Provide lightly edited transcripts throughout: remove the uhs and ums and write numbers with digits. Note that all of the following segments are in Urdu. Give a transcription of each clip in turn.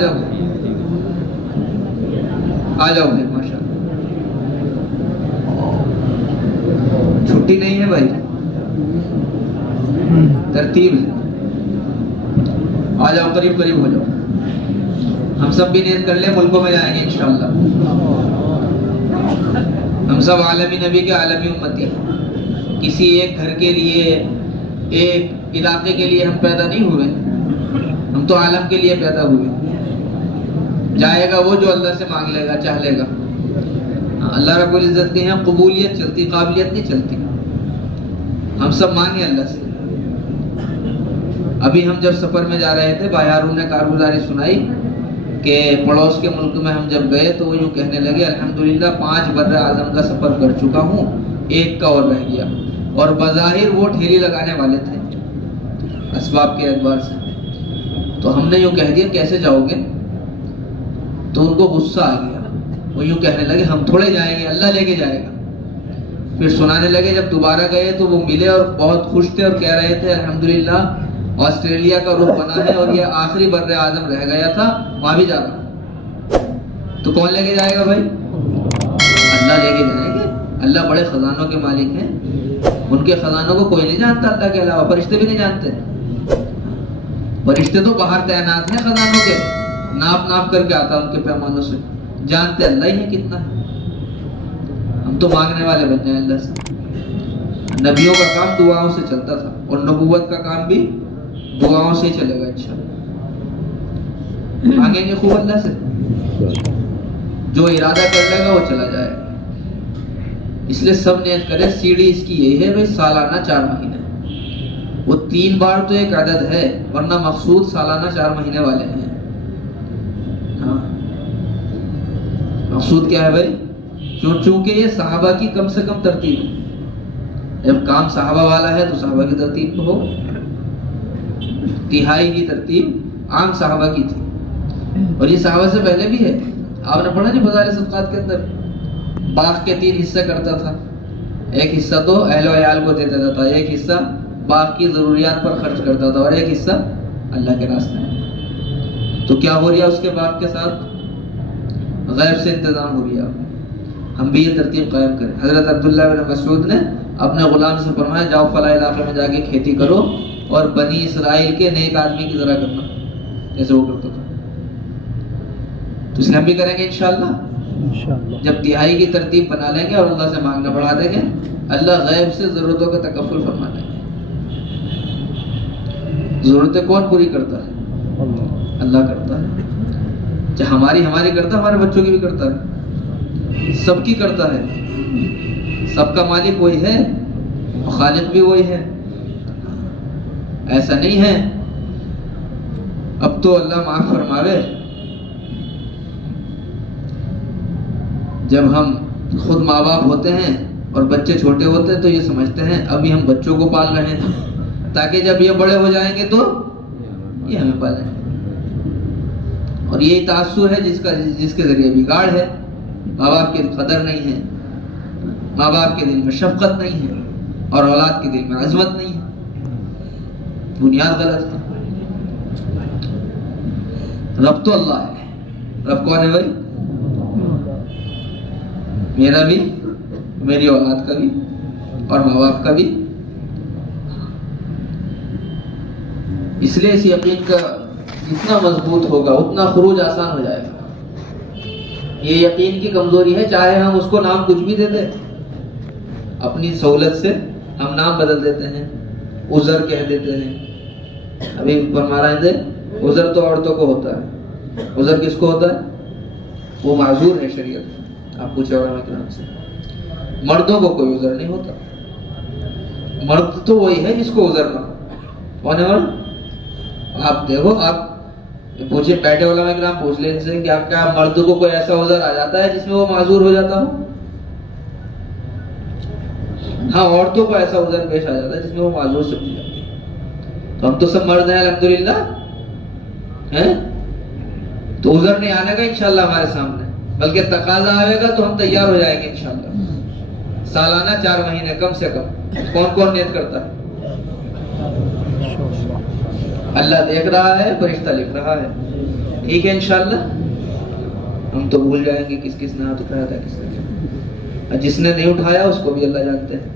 جاؤ آ جاؤ بھائی ماشاء اللہ. چھٹی نہیں ہے بھائی, ترتیب ہے. آ جاؤ, قریب قریب ہو جاؤ. ہم سب بھی نیت کر لیں, ملکوں میں جائیں گے انشاءاللہ. ہم سب عالمی نبی کے عالمی امتی ہیں. کسی ایک گھر کے لیے, ایک علاقے کے لیے ہم پیدا نہیں ہوئے, ہم تو عالم کے لیے پیدا ہوئے. جائے گا وہ جو اللہ سے مانگ لے گا, چاہ لے گا. اللہ رب العزت کے ہیں قبولیت چلتی, قابلیت نہیں چلتی. ہم سب مانگیں اللہ سے. ابھی ہم جب سفر میں جا رہے تھے, بھائی ہارون نے کارگزاری سنائی کہ پڑوس کے ملک میں ہم جب گئے تو وہ یوں کہنے لگے الحمدللہ 5 بر اعظم کا سفر کر چکا ہوں, ایک کا اور رہ گیا. اور بظاہر وہ ٹھیلی لگانے والے تھے اسباب کے اعتبار سے. تو ہم نے یوں کہہ دیا کیسے جاؤ گے؟ تو ان کو غصہ آ گیا. وہ یوں کہنے لگے ہم تھوڑے جائیں گے, اللہ لے کے جائے گا. پھر سنانے لگے جب دوبارہ گئے تو وہ ملے اور بہت خوش تھے اور کہہ رہے تھے الحمدللہ آسٹریلیا کا رخ بنا ہے اور یہ آخری بر اعظم رہ گیا تھا, وہاں بھی جا رہا. تو کون لے کے جائے گا بھائی؟ اللہ لے کے جائیں گے. اللہ بڑے خزانوں کے مالک ہیں, ان کے خزانوں کو کوئی نہیں جانتا اللہ کے علاوہ. فرشتے بھی نہیں جانتے. فرشتے تو باہر تعینات ہیں خزانوں کے, ناپ ناپ کر کے آتا ان کے پیمانوں سے. جانتے اللہ ہی ہے کتنا ہے. ہم تو مانگنے والے بن جائیں اللہ سے. نبیوں کا کام دعاؤں سے چلتا تھا, اور نبوت کا کام بھی دعاؤں سے ہی چلے گا انشاءاللہ. مانگیں گے خوب اللہ سے, جو ارادہ کر لے گا وہ چلا جائے گا. اس لیے سب نیت کرے. سیڑھی اس کی یہی ہے بھائی, سالانہ 4 مہینے. وہ 3 بار تو ایک عدد ہے, ورنہ مقصود سالانہ 4 مہینے والے ہیں. ہاں مقصود کیا ہے بھائی؟ چونکہ یہ صحابہ کی کم سے کم ترتیب ہے. جب کام صحابہ والا ہے تو صحابہ کی ترتیب تو ہو. 1/3 کی ترتیب عام صحابہ کی تھی, اور یہ صحابہ سے پہلے بھی ہے. آپ نے پڑھا نہیں بازار صدقات کے اندر باغ کے 3 حصے کرتا تھا. ایک حصہ تو اہل و عیال کو دے دیتا تھا, ایک حصہ باغ کی ضروریات پر خرچ کرتا تھا, اور ایک حصہ اللہ کے راستے میں. تو کیا ہو رہا اس کے باغ کے ساتھ؟ غیب سے انتظام ہو رہا. ہم بھی یہ ترتیب قائم کریں. حضرت عبداللہ بن مسعود نے اپنے غلام سے فرمایا جاؤ فلاں علاقے میں جا کے کھیتی کرو, اور بنی اسرائیل کے نیک آدمی کی طرح کرنا جیسے وہ کرتا تھا. تو اس لیے ہم بھی کریں گے انشاءاللہ. جب 1/3 کی ترتیب بنا لیں گے اور اللہ سے مانگنا بڑھا دیں گے, اللہ غیب سے ضرورتوں کا تکفل فرما دیں گے. ضرورتیں کون پوری کرتا ہے؟ اللہ کرتا ہے. چاہے ہماری کرتا ہے, ہمارے بچوں کی بھی کرتا ہے, سب کی کرتا ہے. سب کا مالک وہی ہے, خالق بھی وہی ہے. ایسا نہیں ہے اب تو اللہ معاف فرماوے, جب ہم خود ماں باپ ہوتے ہیں اور بچے چھوٹے ہوتے ہیں تو یہ سمجھتے ہیں ابھی ہم بچوں کو پال رہے ہیں, تاکہ جب یہ بڑے ہو جائیں گے تو یہ ہمیں پالیں. اور یہی تاثر ہے جس کے ذریعے بگاڑ ہے. ماں باپ کی قدر نہیں ہے, ماں باپ کے دل میں شفقت نہیں ہے, اور اولاد کے دل میں عظمت نہیں ہے. بنیاد غلط ہے. رب تو اللہ ہے. رب کون ہے بھائی؟ میرا بھی, میری اولاد کا بھی, اور ماں باپ کا بھی. اس لیے اس یقین کا جتنا مضبوط ہوگا اتنا خروج آسان ہو جائے گا. یہ یقین کی کمزوری ہے, چاہے ہم اس کو نام کچھ بھی دے دیں, اپنی سہولت سے ہم نام بدل دیتے ہیں, عذر کہہ دیتے ہیں. ابھی فرما رہے تھے عذر تو عورتوں کو ہوتا ہے. عذر کس کو ہوتا ہے؟ وہ معذور ہے شریعت میں. آپ پوچھے علماء کرام سے, مردوں کو کوئی عذر نہیں ہوتا. مرد تو وہی ہے جس کو عذر نہ ہو. کون ہے مرد؟ آپ دیکھو, آپ پوچھے بیٹھے علماء کرام پوچھ لیں ان سے کہ آپ کیا مرد کو کوئی ایسا عذر آ جاتا ہے جس میں وہ معذور ہو جاتا ہو؟ ہاں, عورتوں کو ایسا عذر پیش آ جاتا ہے جس میں وہ معذور سمجھی جاتی ہے. تو ہم تو سب مرد ہیں الحمدللہ ہیں, تو عذر نہیں آنے گا انشاءاللہ ہمارے سامنے, بلکہ تقاضا آئے گا تو ہم تیار ہو جائیں گے انشاءاللہ. سالانہ 4 مہینے کم سے کم. کون کون نیت کرتا ہے؟ اللہ دیکھ رہا ہے, فرشتہ لکھ رہا ہے. ٹھیک ہے انشاءاللہ. ہم تو بھول جائیں گے کس کس نے ہاتھ اٹھایا تھا کس نے. جس نے نہیں اٹھایا اس کو بھی اللہ جانتے ہیں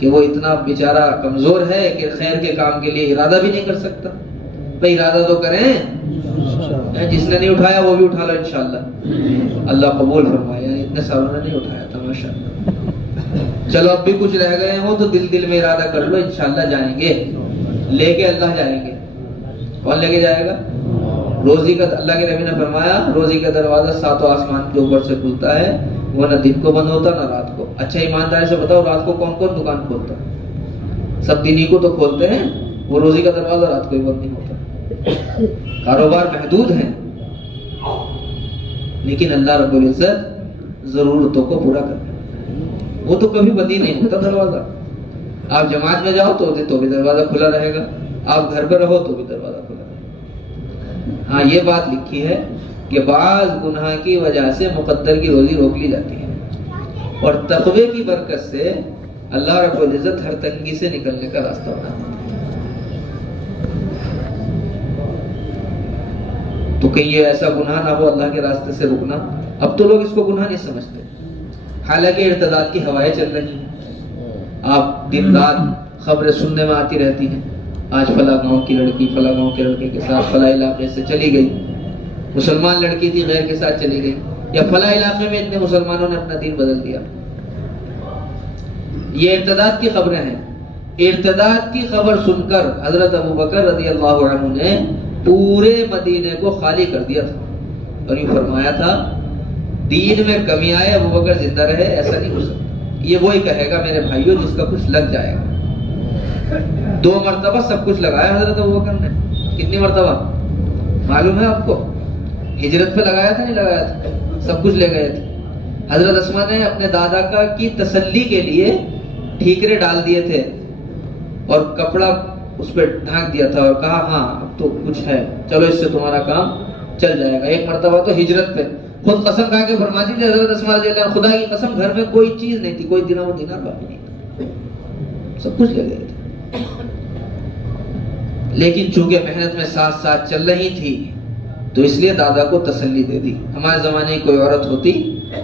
کہ وہ اتنا بیچارہ کمزور ہے کہ خیر کے کام کے لیے ارادہ بھی نہیں کر سکتا. بھائی ارادہ تو کریں. جس نے نہیں اٹھایا وہ بھی اٹھا لو انشاءاللہ. اللہ قبول فرمائے. اتنے سالوں نے نہیں اٹھایا تھا ماشاءاللہ. چلو اب بھی کچھ رہ گئے ہوں تو دل میں ارادہ کر لو انشاءاللہ جائیں گے. لے کے اللہ جائیں گے. کون لے کے جائے گا؟ روزی کا. اللہ کے نبی نے فرمایا روزی کا دروازہ 7 آسمان کے اوپر سے کھلتا ہے. وہ نہ دن کو بند ہوتا نہ رات کو. اچھا ایمانداری سے بتاؤ رات کو کون کون دکان کھولتا ہے؟ سب دن ہی کو تو کھولتے ہیں. وہ روزی کا دروازہ رات کو ہی بند نہیں ہوتا. کاروبار محدود ہیں لیکن اللہ رب العزت ضرورتوں کو پورا کرتا ہے. وہ تو کبھی بند ہی نہیں ہوتا دروازہ. آپ جماعت میں جاؤ تو بھی دروازہ کھلا رہے گا. آپ گھر پہ رہو تو بھی دروازہ کھلا رہے گا. ہاں یہ بات لکھی ہے کہ بعض گناہ کی وجہ سے مقدر کی روزی روک لی جاتی ہے اور تقوی کی برکت سے اللہ رب العزت ہر تنگی سے نکلنے کا راستہ بنا دیتا ہے. تو کہیں یہ ایسا گناہ نہ ہو اللہ کے راستے سے رکنا. اب تو لوگ اس کو گناہ نہیں سمجھتے حالانکہ ارتداد کی ہوائیں چل رہی ہیں. آپ دن رات خبریں سننے میں آتی رہتی ہیں. آج فلاں گاؤں کی لڑکی فلاں گاؤں کے لڑکے کے ساتھ فلاں علاقے سے چلی گئی. مسلمان لڑکی تھی غیر کے ساتھ چلی گئی. یا فلاں علاقے میں اتنے مسلمانوں نے اپنا دین بدل دیا. یہ ارتداد کی خبریں ہیں. ارتداد کی خبر سن کر حضرت ابوبکر رضی اللہ عنہ نے پورے مدینے کو خالی کر دیا تھا اور یہ فرمایا تھا دین میں کمی آئے ابوبکر زندہ رہے ایسا نہیں ہو سکتا. یہ وہی کہے گا میرے بھائیوں جس کا کچھ لگ جائے گا. 2 مرتبہ سب کچھ لگایا حضرت ابوبکر نے. کتنی مرتبہ معلوم ہے آپ کو؟ ہجرت پہ لگایا تھا نہیں لگایا تھا؟ سب کچھ لے گئے تھے. حضرت اسما نے اپنے دادا کا کی تسلی کے لیے ٹھیکرے ڈال دیے تھے اور کپڑا اس پہ ڈھانک دیا تھا اور کہا ہاں اب تو کچھ ہے چلو اس سے تمہارا کام چل جائے گا. ایک مرتبہ تو ہجرت پہ خود قسم کھا کے فرماتی تھی حضرت اسما رضی اللہ عنہ خدا کی قسم گھر میں کوئی چیز نہیں تھی, کوئی دینار و دینار باقی نہیں تھا, سب کچھ لے گئے تھے. لیکن چونکہ محنت میں ساتھ ساتھ چل رہی تھی تو اس لیے دادا کو تسلی دے دی. ہمارے زمانے کی کوئی عورت ہوتی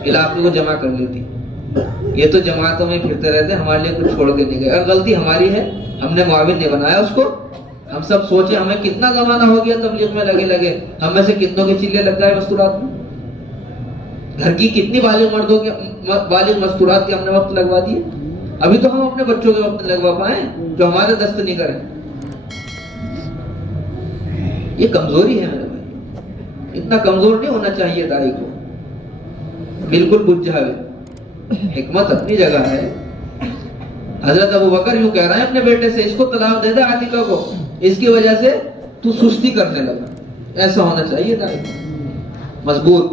علاقے کو جمع کر لیتی. یہ تو جماعتوں میں پھرتے رہتے ہمارے لیے کچھ چھوڑ کے نہیں گئے. اگر غلطی ہماری ہے ہم نے معاون نہیں بنایا اس کو. ہم سب سوچے ہمیں کتنا زمانہ ہو گیا تبلیغ میں لگے ہم میں سے کتنوں کے چلے لگ گئے مستورات میں. گھر کی کتنی بالغ مردوں کے بالغ مستورات کے ہم نے وقت لگوا دیے. ابھی تو ہم اپنے بچوں کے وقت لگوا پائیں جو ہمارے دست نہیں کریں. یہ کمزوری ہے میرے بھائی. اتنا کمزور نہیں ہونا چاہیے دائی کو. بالکل بجھ جاوے. حکمت اپنی جگہ ہے. حضرت ابوبکر یوں کہہ رہے ہیں اپنے بیٹے سے اس کو طلاق دے دے عاتقہ کو, اس کی وجہ سے تو سستی کرنے لگا. ایسا ہونا چاہیے دائی مضبوط.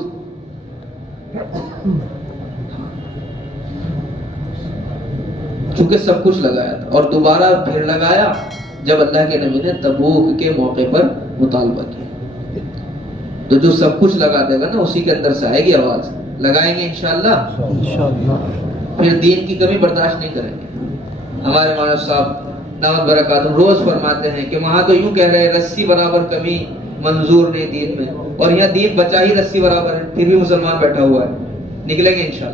چونکہ سب کچھ لگایا تھا اور دوبارہ پھر لگایا جب اللہ کے نبی نے تبوک کے موقع پر مطالبہ کیا. تو جو سب کچھ لگا دے گا نا اسی کے اندر سے آئے گی آواز. لگائیں گے انشاءاللہ پھر دین کی کمی برداشت نہیں کریں گے. ہمارے مولانا صاحب دامت برکاتہم روز فرماتے ہیں کہ وہاں تو یوں کہہ رہے ہیں رسی برابر کمی منظور نہیں دین میں, اور یہاں دین بچا ہی رسی برابر ہے, پھر بھی مسلمان بیٹھا ہوا ہے. نکلیں گے انشاءاللہ.